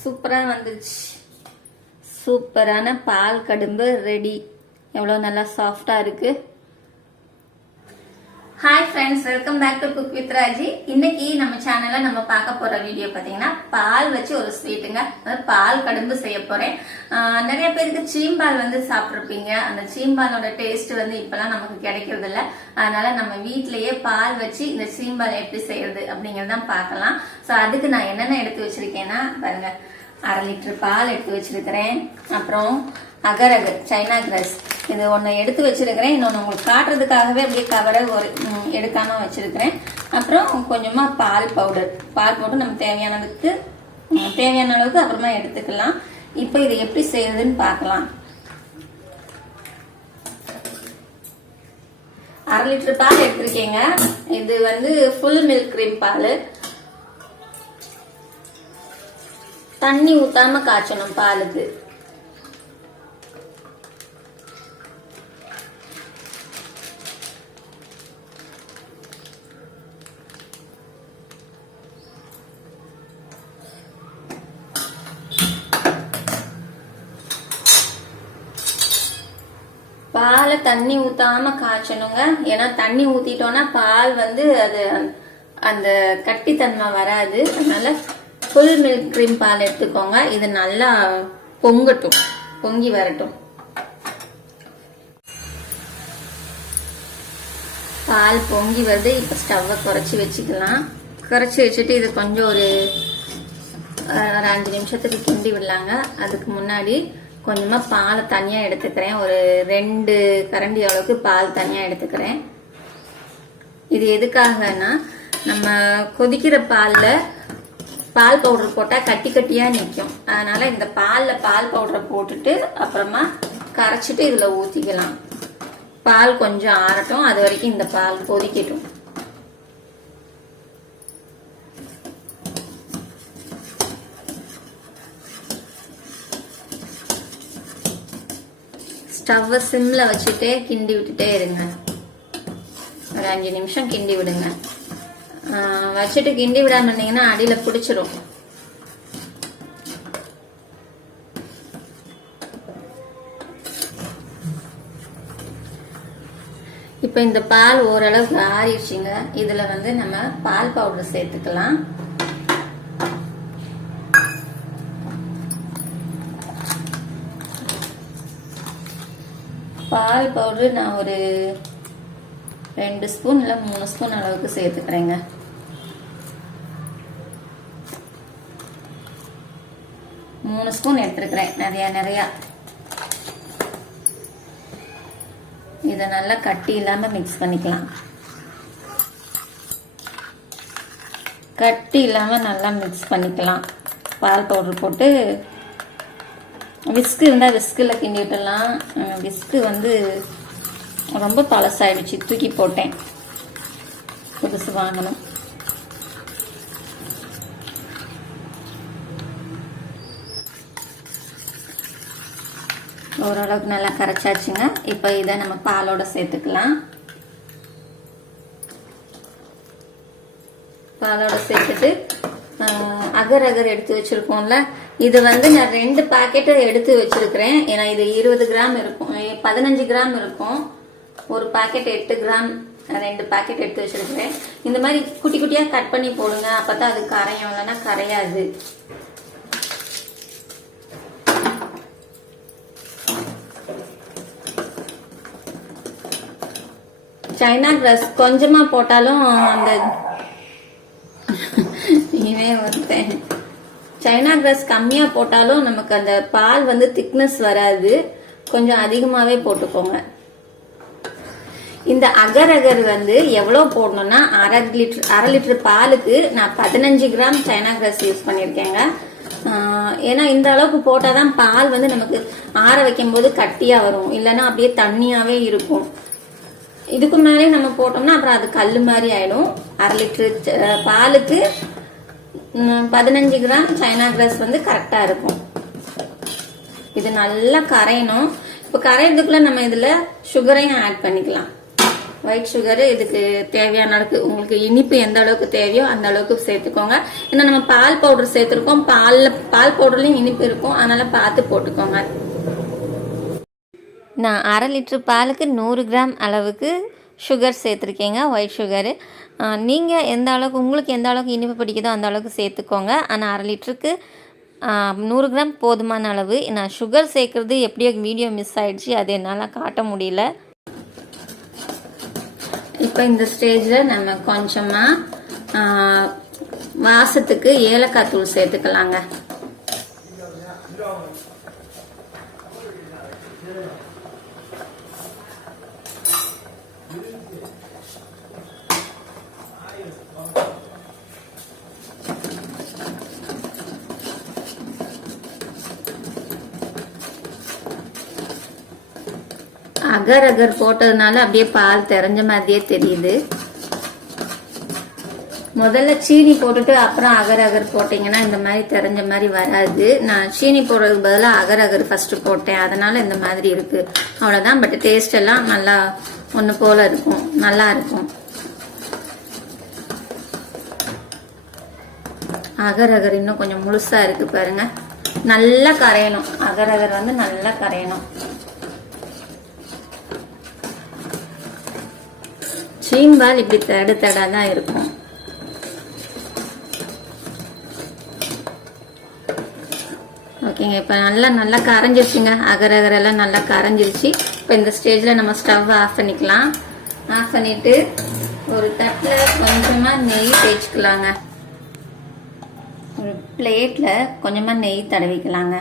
சூப்பரா வந்துருச்சு. சூப்பரான பால் கடும்பு ரெடி. எவ்வளவு நல்லா சாஃப்டா இருக்கு. Hi friends, welcome back to cook with Raji. இன்னைக்கு நம்ம சேனல்ல நம்ம பார்க்க போற வீடியோ பாத்தீங்கன்னா பால் வச்சு ஒரு ஸ்வீட்டுங்க. அதாவது பால் கடும்பு செய்ய போறேன். நிறைய பேருக்கு சீம்பால் வந்து சாப்பிட்ருப்பீங்க. அந்த சீம்பாலோட டேஸ்ட் வந்து இப்பெல்லாம் நமக்கு கிடைக்கிறது இல்ல. அதனால நம்ம வீட்லயே பால் வச்சு இந்த சீம்பால் எப்படி செய்யறது அப்படிங்கறதான் பார்க்கலாம். சோ அதுக்கு நான் என்னென்ன எடுத்து வச்சிருக்கேன்னா பாருங்க, 1/2 லிட்டர் பால் எடுத்து வச்சிருக்கிறேன். அப்புறம் அகரகர் சைனா கிராஸ் இது ஒன்னு எடுத்து வச்சிருக்கிறேன். இன்னொன்னு உங்களுக்கு காட்டுறதுக்காகவே அப்படியே கவரை ஒரு எடுக்காம வச்சிருக்கிறேன். அப்புறம் கொஞ்சமா பால் பவுடர் நம்ம தேவையான அளவுக்கு அப்புறமா எடுத்துக்கலாம். இப்போ இதை எப்படி செய்யறதுன்னு பார்க்கலாம். 1/2 லிட்டர் பால் எடுத்திருக்கேங்க. இது வந்து ஃபுல் மில்க் கிரீம் பால். தண்ணி ஊத்தாம காய்ச்சணும் பாலுக்கு. பாலை தண்ணி ஊத்தாம காய்ச்சணுங்க. ஏன்னா தண்ணி ஊத்திட்டோம்னா பால் வந்து அது அந்த கட்டித்தன்மை வராது. அதனால ஃபுல் மில்க் கிரீம் பால் எடுத்துக்கோங்க. இது நல்லா பொங்கி வரட்டும். பால் பொங்கி வருது. இப்ப ஸ்டவ்வை குறைச்சி வச்சுக்கலாம். குறைச்சி வச்சுட்டு இது கொஞ்சம் ஒரு 5 நிமிஷத்துக்கு கிண்டி விடலாங்க. அதுக்கு முன்னாடி கொஞ்சமா பாலை தனியா எடுத்துக்கிறேன். ஒரு 2 கரண்டி அளவுக்கு பால் தனியா எடுத்துக்கிறேன். இது எதுக்காகனா, நம்ம கொதிக்கிற பால்ல பால் பவுடர் போட்டா கட்டி கட்டியா நிற்கும். அதனால இந்த பால் பவுடரை போட்டுட்டு அப்புறமா கரைச்சிட்டு இதுல ஊத்திக்கலாம். பால் கொஞ்சம் ஆறட்டும். அது வரைக்கும் இந்த பால் கொதிக்கட்டும். ஸ்டவ் சிம்ல வச்சுட்டே கிண்டி விட்டுட்டே இருங்க. ஒரு 5 நிமிஷம் கிண்டி விடுங்க. வச்சுட்டு கிண்டி விடாம இருந்தீங்கன்னா அடியில பிடிச்சிரும். இப்ப இந்த பால் ஓரளவுக்கு ஆறிடுச்சுங்க. இதுல வந்து நம்ம பால் பவுடர் சேர்த்துக்கலாம். பால் பவுடர் நான் ஒரு 2 ஸ்பூன் இல்ல 3 ஸ்பூன் அளவுக்கு சேர்த்துக்கிறேங்க. மூணு ஸ்பூன் எடுத்துருக்கிறேன். நிறைய இதை நல்லா கட்டி இல்லாம மிக்ஸ் பண்ணிக்கலாம். கட்டி இல்லாம நல்லா மிக்ஸ் பண்ணிக்கலாம். பால் பவுடர் போட்டு விஸ்கு இருந்தா விஸ்குல கிண்டி விட்டுலாம். விஸ்கு வந்து ரொம்ப பழசாயிடுச்சு, தூக்கி போட்டேன். புதுசு வாங்கணும். ஓரளவுக்கு நல்லா கரைச்சாச்சுங்க. இப்ப இதை நம்ம பாலோட சேர்த்துக்கலாம். பாலோட சேர்த்துட்டு அகர் எடுத்து வச்சிருக்கோம்ல, இது வந்து நான் 2 பாக்கெட் எடுத்து வச்சிருக்கிறேன். ஏன்னா இது 20 கிராம் இருக்கும், 15 கிராம் இருக்கும். ஒரு பாக்கெட் 8 கிராம், 2 பாக்கெட் எடுத்து வச்சிருக்கிறேன். இந்த மாதிரி குட்டி குட்டியா கட் பண்ணி போடுங்க. அப்பதான் அது கரையும், இல்லைன்னா கரையாது. சைனா கிராஸ் கொஞ்சமா போட்டாலும் அந்த சைனா கிராஸ் கம்மியா போட்டாலும் நமக்கு அந்த பால் வந்து திக்னஸ் வராது. கொஞ்சம் அதிகமாவே போட்டுக்கோங்க. இந்த அகர் வந்து எவ்வளவு போடணும்னா 1/2 லிட்டர் பாலுக்கு நான் 15 கிராம் சைனா கிராஸ் யூஸ் பண்ணிருக்கேங்க. ஏன்னா இந்த அளவுக்கு போட்டாதான் பால் வந்து நமக்கு ஆற வைக்கும் போது கட்டியா வரும், இல்லைன்னா அப்படியே தண்ணியாவே இருக்கும். இதுக்கு மேலே நம்ம போட்டோம்னா அப்புறம் அது கல்லு மாதிரி ஆயிடும். 1/2 லிட்டர் பாலுக்கு 15 கிராம் சைனா கிராஸ் வந்து கரெக்டா இருக்கும். இது நல்லா கரையணும். இப்ப கரையறதுக்குள்ள நம்ம இதுல சுகரையும் ஆட் பண்ணிக்கலாம். ஒயிட் சுகர் இதுக்கு தேவையான அளவுக்கு, உங்களுக்கு இனிப்பு எந்த அளவுக்கு தேவையோ அந்த அளவுக்கு சேர்த்துக்கோங்க. ஏன்னா நம்ம பால் பவுடர் சேர்த்துருக்கோம், பால் பவுடர்லயும் இனிப்பு இருக்கும், அதனால பார்த்து போட்டுக்கோங்க. நான் 1/2 லிட்டர் பாலுக்கு 100 கிராம் அளவுக்கு சுகர் சேர்த்துருக்கேங்க, ஒயிட் சுகரு. நீங்கள் எந்த அளவுக்கு, உங்களுக்கு எந்த அளவுக்கு இனிப்பு பிடிக்குதோ அந்த அளவுக்கு சேர்த்துக்கோங்க. ஆனால் 1/2 லிட்டருக்கு 100 கிராம் போதுமான அளவு. நான் சுகர் சேர்க்குறது எப்படியோ வீடியோ மிஸ் ஆகிடுச்சு, அது என்னால் காட்ட முடியல. இப்போ இந்த ஸ்டேஜில் நம்ம கொஞ்சமாக வாசத்துக்கு ஏலக்காய் தூள் சேர்த்துக்கலாங்க. அகர் அகர் போட்டதுனால அப்படியே பால் தெரிஞ்ச மாதிரியே தெரியுது. முதல்ல சீனி போட்டுட்டு அப்புறம் அகர் அகர் போட்டீங்கன்னா இந்த மாதிரி தெரிஞ்ச மாதிரி வராது. நான் சீனி போடுறதுக்கு பதிலாக அகர் அகர் ஃபர்ஸ்ட் போட்டேன், அதனால இந்த மாதிரி இருக்கு, அவ்வளோதான். பட் டேஸ்ட் எல்லாம் நல்லா ஒன்று போல இருக்கும், நல்லா இருக்கும். அகர் அகர் இன்னும் கொஞ்சம் முழுசா இருக்கு பாருங்க, நல்லா கரையணும். அகர் அகர் வந்து நல்லா கரையணும். சீம்பால் இப்படி தடா தான் இருக்கும். ஓகேங்க, இப்போ நல்லா கரைஞ்சிருச்சுங்க. அகர் அகரெல்லாம் நல்லா கரைஞ்சிருச்சு. இப்போ இந்த ஸ்டேஜில் நம்ம ஸ்டவ் ஆஃப் பண்ணிக்கலாம். ஆஃப் பண்ணிட்டு ஒரு தட்டில் கொஞ்சமாக நெய் தேய்ச்சிக்கலாங்க. ஒரு பிளேட்டில் கொஞ்சமாக நெய் தடவிக்கலாங்க.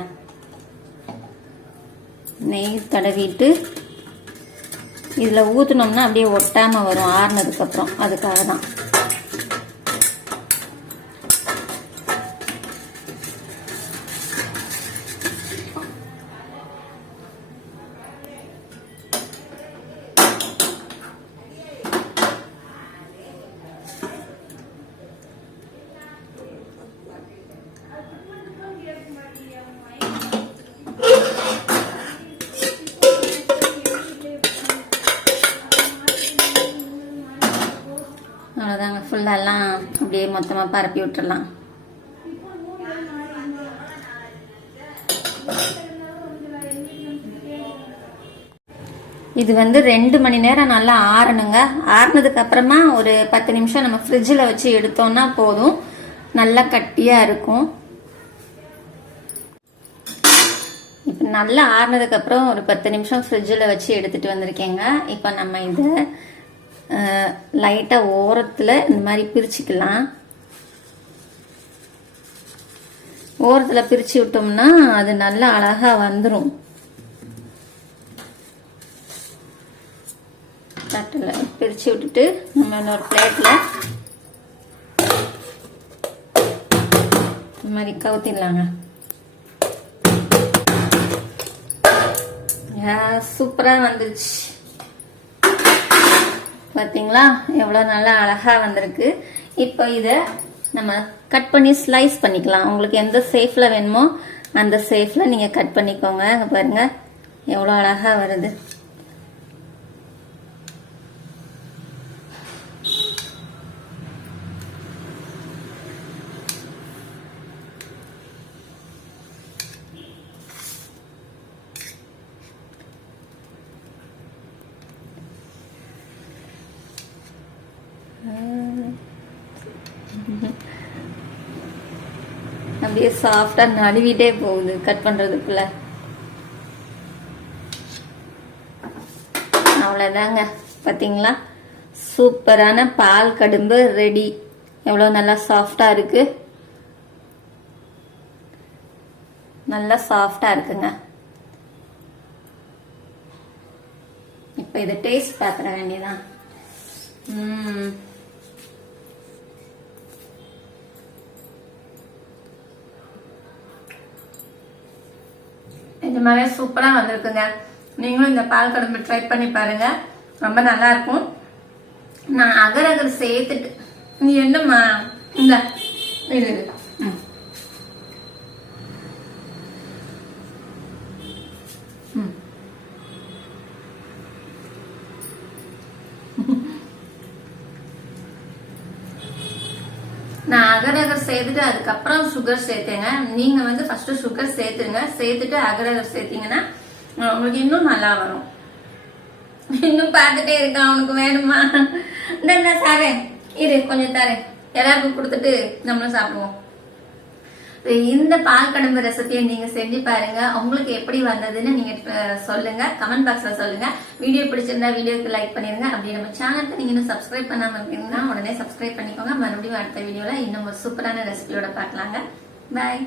நெய் தடவிட்டு இதில் ஊற்றினோம்னா அப்படியே ஒட்டாமல் வரும் ஆறுனதுக்கப்புறம், அதுக்காக தான். அவ்வளோதாங்க, ஃபுல்லெல்லாம் அப்படியே மொத்தமாக பரப்பி விட்டுடலாம். இது வந்து 2 மணி நேரம் நல்லா ஆறணுங்க. ஆறுனதுக்கு அப்புறமா ஒரு 10 நிமிஷம் நம்ம ஃப்ரிட்ஜில் வச்சு எடுத்தோம்னா போதும், நல்லா கட்டியாக இருக்கும். இப்போ நல்லா ஆறுனதுக்கு அப்புறம் ஒரு 10 நிமிஷம் ஃப்ரிட்ஜில் வச்சு எடுத்துட்டு வந்திருக்கேங்க. இப்போ நம்ம இதை லைட்டாக ஓரத்தில் இந்த மாதிரி பிரிச்சுக்கலாம். ஓரத்தில் பிரித்து விட்டோம்னா அது நல்லா அழகாக வந்துடும். தட்டில் பிரித்து விட்டுட்டு நம்ம இன்னொரு பிளேட்டில் இந்த மாதிரி கவுத்திடலாங்க. சூப்பராக வந்துருச்சு பார்த்தீங்களா, எவ்வளோ நல்லா அழகாக வந்திருக்கு. இப்போ இதை நம்ம கட் பண்ணி ஸ்லைஸ் பண்ணிக்கலாம். உங்களுக்கு எந்த ஷேப்பில் வேணுமோ அந்த ஷேப்பில் நீங்கள் கட் பண்ணிக்கோங்க. அங்கே பாருங்கள் எவ்வளோ அழகாக வருது. அப்படியே சாஃப்டா நழுவிட்டே போகுது கட் பண்றதுக்குள்ள. அவ்வளவுதாங்க, பாத்தீங்களா, சூப்பரான பால் கடும்பு ரெடி. எவ்வளவு நல்லா சாஃப்டா இருக்கு, நல்லா சாஃப்டா இருக்குங்க. இப்ப இதை டேஸ்ட் பாத்திர வேண்டியதான். இது மாதிரி சூப்பரா வந்திருக்குங்க. நீங்களும் இந்த பால் கடும்பு ட்ரை பண்ணி பாருங்க, ரொம்ப நல்லா இருக்கும். நான் அகர் அகர் சேர்த்துட்டு, நீ என்னம்மா இந்த இது அகரகர் சேர்த்துட்டு அதுக்கப்புறம் சுகர் சேர்த்துங்க. நீங்க வந்து ஃபர்ஸ்ட் சுகர் சேர்த்துங்க, சேர்த்துட்டு அகரகர் சேர்த்தீங்கன்னா உங்களுக்கு இன்னும் நல்லா வரும். இன்னும் பார்த்துட்டே இருக்கான், அவனுக்கு வேணுமா? இந்த சாரேன், இரு கொஞ்சம் தரேன், எல்லாருக்கும் கொடுத்துட்டு நம்மளும் சாப்பிடுவோம். இந்த பால் கடம்பு ரெசிபியை நீங்க செஞ்சு பாருங்க. உங்களுக்கு எப்படி வந்ததுன்னு நீங்க சொல்லுங்க, கமெண்ட் பாக்ஸ்ல சொல்லுங்க. வீடியோ பிடிச்சிருந்தா வீடியோக்கு லைக் பண்ணிருங்க. அப்படி நம்ம சேனலுக்கு நீங்க இன்னும் சப்ஸ்கிரைப் பண்ணாம இருக்கீங்கன்னா உடனே சப்ஸ்கிரைப் பண்ணிக்கோங்க. மறுபடியும் அடுத்த வீடியோல இன்னும் ஒரு சூப்பரான ரெசிபியோட பார்க்கலாங்க. பாய்.